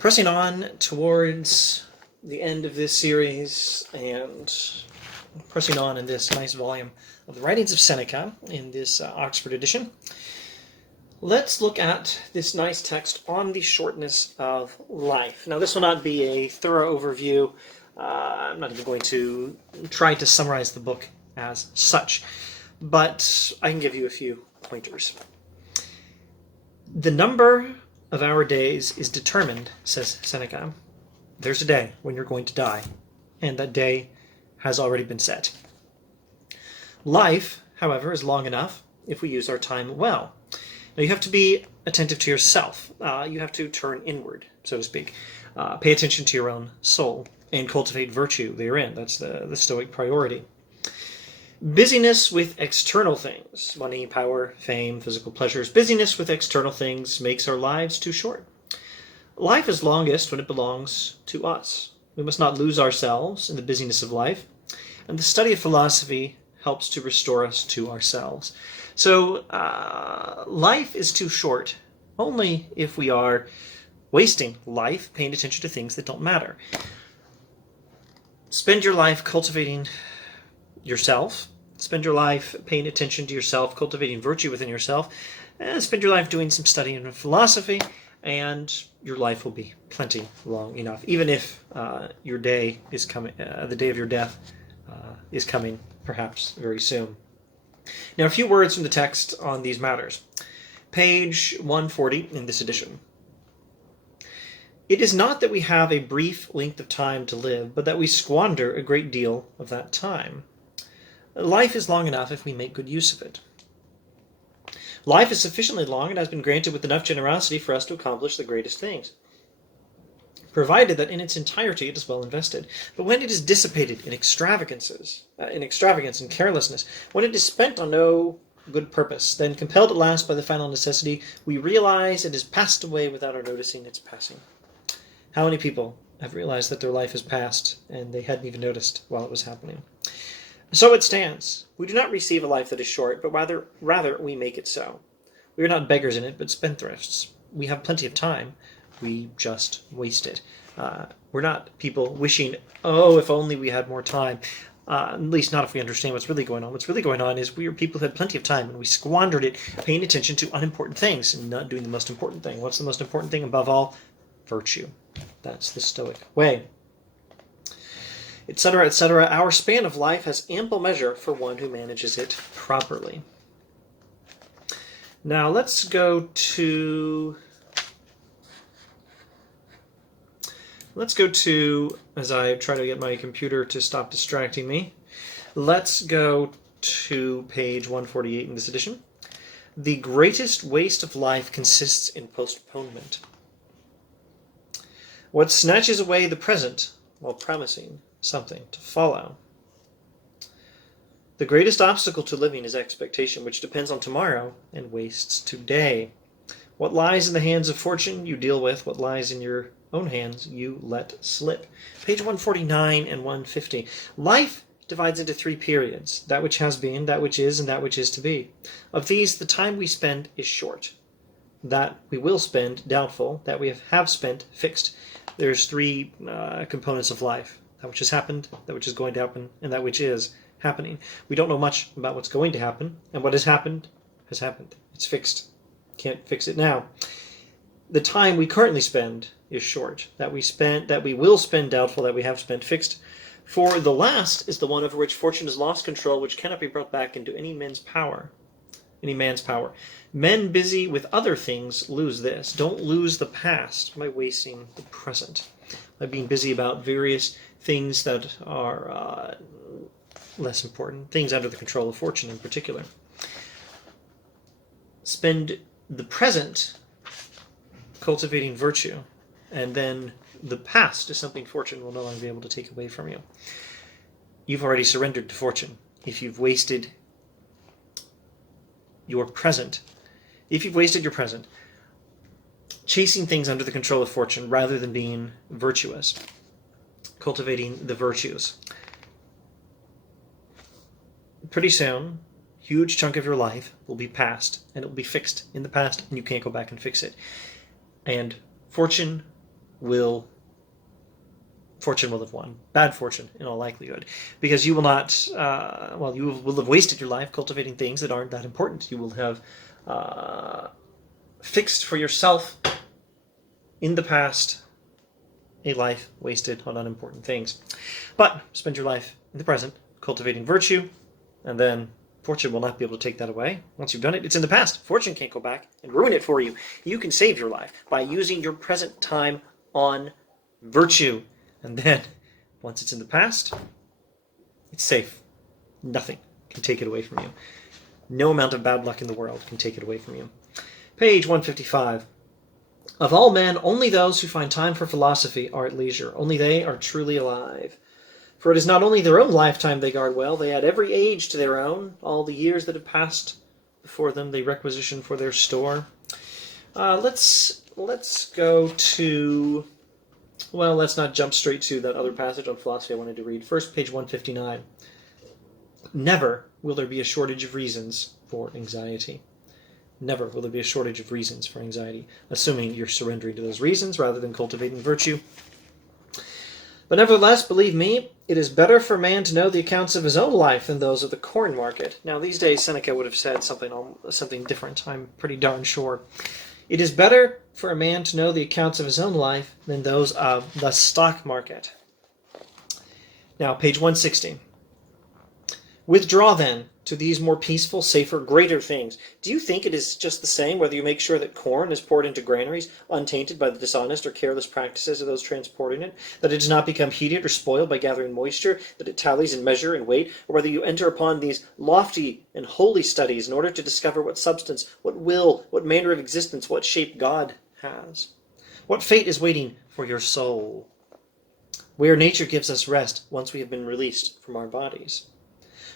Pressing on towards the end of this series and pressing on in this nice volume of the writings of Seneca in this Oxford edition, let's look at this nice text on the shortness of life. Now, this will not be a thorough overview. I'm not even going to try to summarize the book as such, but I can give you a few pointers. The number of our days is determined, says Seneca. There's a day when you're going to die, and that day has already been set. Life, however, is long enough if we use our time well. Now, you have to be attentive to yourself. You have to turn inward, so to speak. Pay attention to your own soul and cultivate virtue therein. That's the Stoic priority. Busyness with external things, money, power, fame, physical pleasures, busyness with external things makes our lives too short. Life is longest when it belongs to us. We must not lose ourselves in the busyness of life, and the study of philosophy helps to restore us to ourselves. So, life is too short only if we are wasting life paying attention to things that don't matter. Spend your life cultivating yourself. Spend your life paying attention to yourself, cultivating virtue within yourself, and spend your life doing some studying of philosophy, and your life will be plenty long enough, even if your day is coming, the day of your death is coming perhaps very soon. Now, a few words from the text on these matters. Page 140 in this edition. It is not that we have a brief length of time to live, but that we squander a great deal of that time. Life is long enough if we make good use of it. Life is sufficiently long and has been granted with enough generosity for us to accomplish the greatest things, provided that in its entirety it is well invested. But when it is dissipated in extravagance and carelessness, when it is spent on no good purpose, then compelled at last by the final necessity, we realize it has passed away without our noticing its passing. How many people have realized that their life has passed and they hadn't even noticed while it was happening? So it stands. We do not receive a life that is short, but rather we make it so. We are not beggars in it, but spendthrifts. We have plenty of time. We just waste it. We're not people wishing, oh, if only we had more time. At least not if we understand what's really going on. What's really going on is we are people who had plenty of time, and we squandered it paying attention to unimportant things and not doing the most important thing. What's the most important thing above all? Virtue. That's the Stoic way. Etc., etc. Our span of life has ample measure for one who manages it properly. Now let's go to, as I try to get my computer to stop distracting me, let's go to page 148 in this edition. The greatest waste of life consists in postponement. What snatches away the present while promising something to follow. The greatest obstacle to living is expectation, which depends on tomorrow and wastes today. What lies in the hands of fortune you deal with, what lies in your own hands you let slip. Page 149 and 150. Life divides into three periods: that which has been, that which is, and that which is to be. Of these, the time we spend is short. That we will spend, doubtful. That we have spent, fixed. There's three components of life: that which has happened, that which is going to happen, and that which is happening. We don't know much about what's going to happen, and what has happened has happened. It's fixed. Can't fix it now. The time we currently spend is short. That we will spend, doubtful. That we have spent, fixed. For the last is the one over which fortune has lost control, which cannot be brought back into any man's power. Men busy with other things lose this. Don't lose the past by wasting the present, by being busy about various things that are less important, things under the control of fortune in particular. Spend the present cultivating virtue, and then the past is something fortune will no longer be able to take away from you. You've already surrendered to fortune if you've wasted your present. If you've wasted your present chasing things under the control of fortune rather than being virtuous, cultivating the virtues, pretty soon, huge chunk of your life will be past, and it will be fixed in the past, and you can't go back and fix it. And fortune fortune will have won. Bad fortune, in all likelihood. Because you will not, you will have wasted your life cultivating things that aren't that important. You will have fixed for yourself in the past a life wasted on unimportant things. But spend your life in the present cultivating virtue, and then fortune will not be able to take that away. Once you've done it, it's in the past. Fortune can't go back and ruin it for you. You can save your life by using your present time on virtue. And then, once it's in the past, it's safe. Nothing can take it away from you. No amount of bad luck in the world can take it away from you. Page 155. Of all men, only those who find time for philosophy are at leisure. Only they are truly alive. For it is not only their own lifetime they guard well, they add every age to their own. All the years that have passed before them they requisition for their store. Let's go to... Well, let's not jump straight to that other passage on philosophy I wanted to read. First, page 159. Never will there be a shortage of reasons for anxiety. Never will there be a shortage of reasons for anxiety, assuming you're surrendering to those reasons rather than cultivating virtue. But nevertheless, believe me, it is better for man to know the accounts of his own life than those of the corn market. Now, these days, Seneca would have said something different, I'm pretty darn sure. It is better for a man to know the accounts of his own life than those of the stock market. Now, page 160. Withdraw, then, to these more peaceful, safer, greater things. Do you think it is just the same whether you make sure that corn is poured into granaries untainted by the dishonest or careless practices of those transporting it, that it does not become heated or spoiled by gathering moisture, that it tallies in measure and weight, or whether you enter upon these lofty and holy studies in order to discover what substance, what will, what manner of existence, what shape God has? What fate is waiting for your soul? Where nature gives us rest once we have been released from our bodies.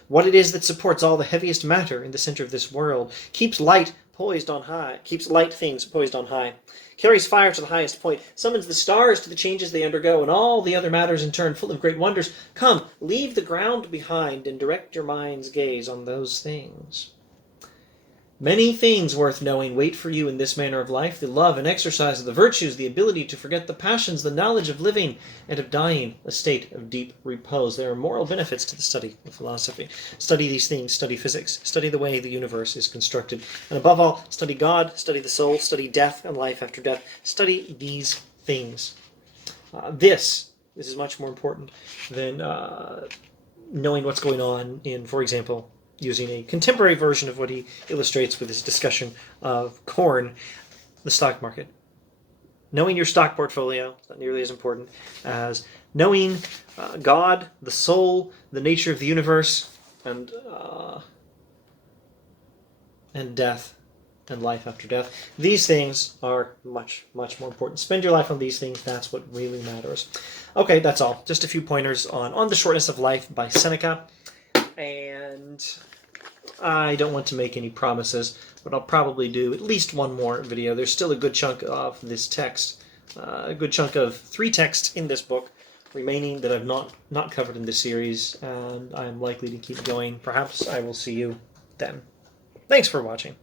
What it is that supports all the heaviest matter in the center of this world, keeps light things poised on high, carries fire to the highest point, summons the stars to the changes they undergo, and all the other matters in turn full of great wonders. Come, leave the ground behind and direct your mind's gaze on those things. Many things worth knowing wait for you in this manner of life: the love and exercise of the virtues, the ability to forget the passions, the knowledge of living and of dying, a state of deep repose. There are moral benefits to the study of philosophy. Study these things, study physics, study the way the universe is constructed, and above all, study God, study the soul, study death and life after death. Study these things. This is much more important than knowing what's going on in, for example, using a contemporary version of what he illustrates with his discussion of corn, the stock market. Knowing your stock portfolio is not nearly as important as knowing God, the soul, the nature of the universe, and death and life after death. These things are much, much more important. Spend your life on these things. That's what really matters. Okay, that's all. Just a few pointers on The Shortness of Life by Seneca. And I don't want to make any promises, but I'll probably do at least one more video. There's still a good chunk of this text, a good chunk of 3 texts in this book remaining that I've not covered in this series, and I'm likely to keep going. Perhaps I will see you then. Thanks for watching.